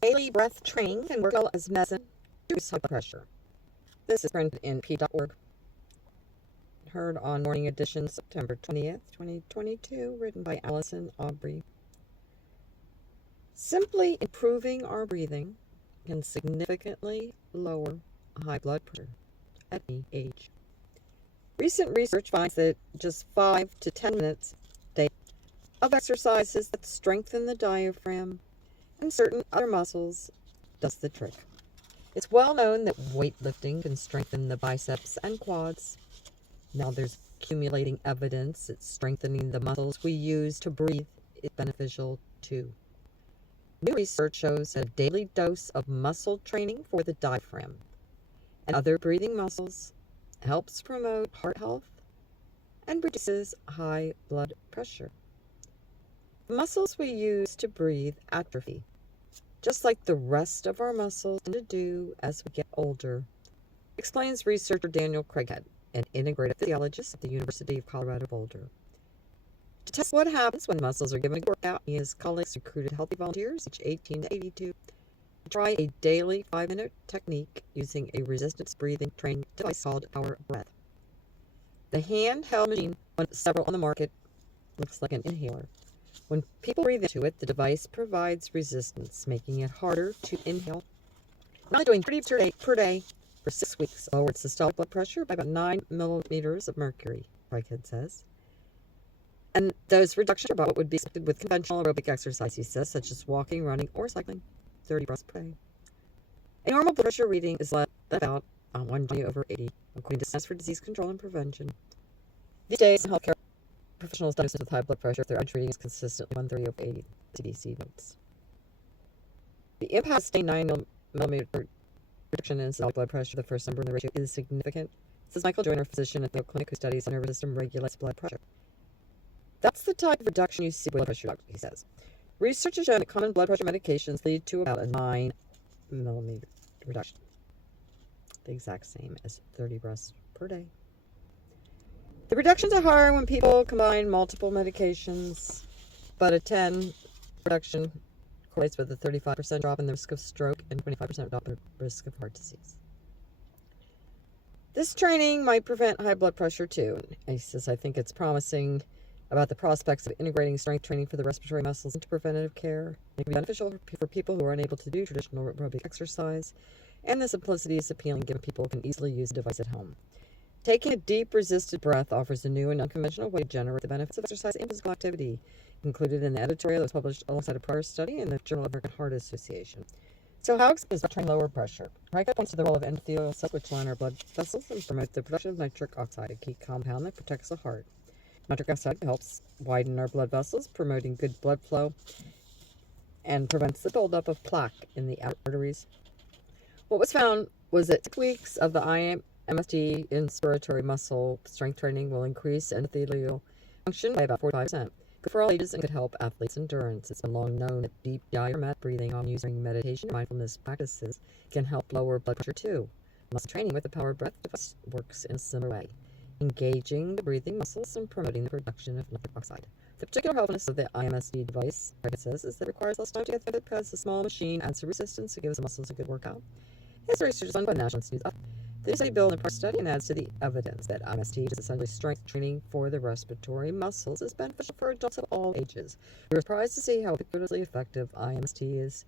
Daily breath training can work well as medicine to reduce high blood pressure. This is printed in NPR. Heard on Morning Edition, September 20th, 2022, written by Allison Aubrey. Simply improving our breathing can significantly lower high blood pressure at any age. Recent research finds that just 5 to 10 minutes a day of exercises that strengthen the diaphragm and certain other muscles does the trick. It's well known that weightlifting can strengthen the biceps and quads. Now there's accumulating evidence that strengthening the muscles we use to breathe is beneficial too. New research shows a daily dose of muscle training for the diaphragm and other breathing muscles helps promote heart health and reduces high blood pressure. The muscles we use to breathe atrophy, just like the rest of our muscles tend to do as we get older, explains researcher Daniel Craighead, an integrative physiologist at the University of Colorado Boulder. To test what happens when muscles are given a workout, he and his colleagues recruited healthy volunteers, aged 18 to 82, to try a daily 5-minute technique using a resistance breathing training device called Power Breath. The handheld machine, one of several on the market, looks like an inhaler. When people breathe into it, the device provides resistance, making it harder to inhale. Not doing 30 per day for 6 weeks lowers systolic blood pressure by about 9 millimeters of mercury, Craighead says. And those reductions are about what would be expected with conventional aerobic exercise, he says, such as walking, running, or cycling, 30 breaths per day. A normal blood pressure reading is about 120/80, according to Centers for Disease Control and Prevention. These days, healthcare professionals diagnosed with high blood pressure, if their average reading is consistently 130/80, CDC notes. The impact of staying 9 millimeter reduction in systolic blood pressure, the first number in the ratio, is significant, says Michael Joyner, physician at the clinic who studies how the nervous system regulates blood pressure. That's the type of reduction you see with blood pressure, he says. Research has shown that common blood pressure medications lead to about a 9 millimeter reduction, the exact same as 30 breaths per day. The reductions are higher when people combine multiple medications, but a 10 reduction correlates with a 35% drop in the risk of stroke and 25% drop in the risk of heart disease. This training might prevent high blood pressure too. He says, I think it's promising about the prospects of integrating strength training for the respiratory muscles into preventative care. It can be beneficial for people who are unable to do traditional aerobic exercise, and the simplicity is appealing given people can easily use the device at home. Taking a deep resisted breath offers a new and unconventional way to generate the benefits of exercise and physical activity, included in the editorial that was published alongside a prior study in the Journal of the American Heart Association. So how does that train lower pressure? Craighead points to the role of endothelial cells, which line our blood vessels and promote the production of nitric oxide, a key compound that protects the heart. Nitric oxide helps widen our blood vessels, promoting good blood flow, and prevents the buildup of plaque in the arteries. What was found was that 6 weeks of the IMST inspiratory muscle strength training will increase endothelial function by about 45%. Good for all ages and could help athletes' endurance. It's been long known that deep diaphragmatic breathing using meditation and mindfulness practices can help lower blood pressure too. Muscle training with the Power Breath device works in a similar way, engaging the breathing muscles and promoting the production of nitric oxide. The particular helpfulness of the IMSD device, Craighead says, is that it requires less time to get through it because the small machine adds some resistance to give the muscles a good workout. His research is done by the National Institute of the study built in part study and adds to the evidence that IMST is essentially strength training for the respiratory muscles is beneficial for adults of all ages. We were surprised to see how particularly effective IMST is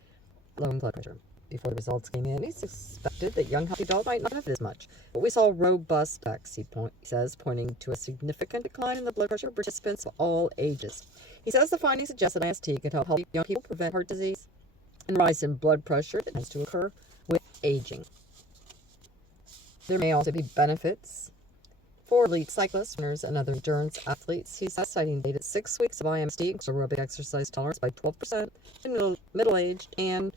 lowering blood pressure. Before the results came in, he suspected that young healthy adults might not benefit as much. But we saw robust effects, he says, pointing to a significant decline in the blood pressure of participants of all ages. He says the findings suggest that IMST could help young people prevent heart disease and rise in blood pressure that tends to occur with aging. There may also be benefits for elite cyclists, runners, and other endurance athletes. He says, citing data 6 weeks of IMST, aerobic exercise tolerance by 12% in middle-aged and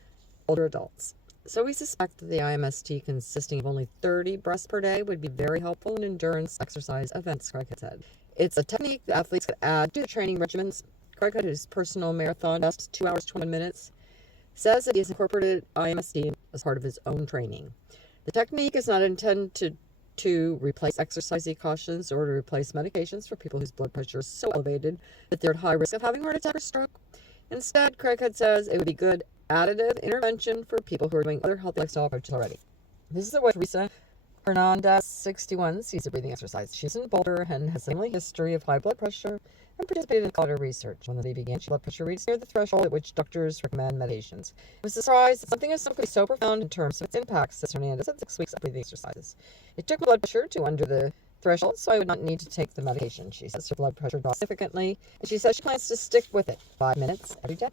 older adults. So we suspect that the IMST consisting of only 30 breaths per day would be very helpful in endurance exercise events, Craighead said. It's a technique that athletes could add to the training regimens. Craighead, whose personal marathon best 2 hours 21 minutes, says that he has incorporated IMST as part of his own training. The technique is not intended to replace exercise cautions or to replace medications for people whose blood pressure is so elevated that they're at high risk of having a heart attack or stroke. Instead, Craighead says it would be good additive intervention for people who are doing other healthy lifestyle approaches already. This is what Teresa Hernandez, 61, sees a breathing exercise. She's in Boulder and has a family history of high blood pressure and participated in color research. When the study began, blood pressure reads near the threshold at which doctors recommend medications. It was a surprise that something could be so profound in terms of its impact, says Hernandez, said 6 weeks of breathing exercises. It took my blood pressure to under the threshold, so I would not need to take the medication. She says her blood pressure dropped significantly, and she says she plans to stick with it 5 minutes every day.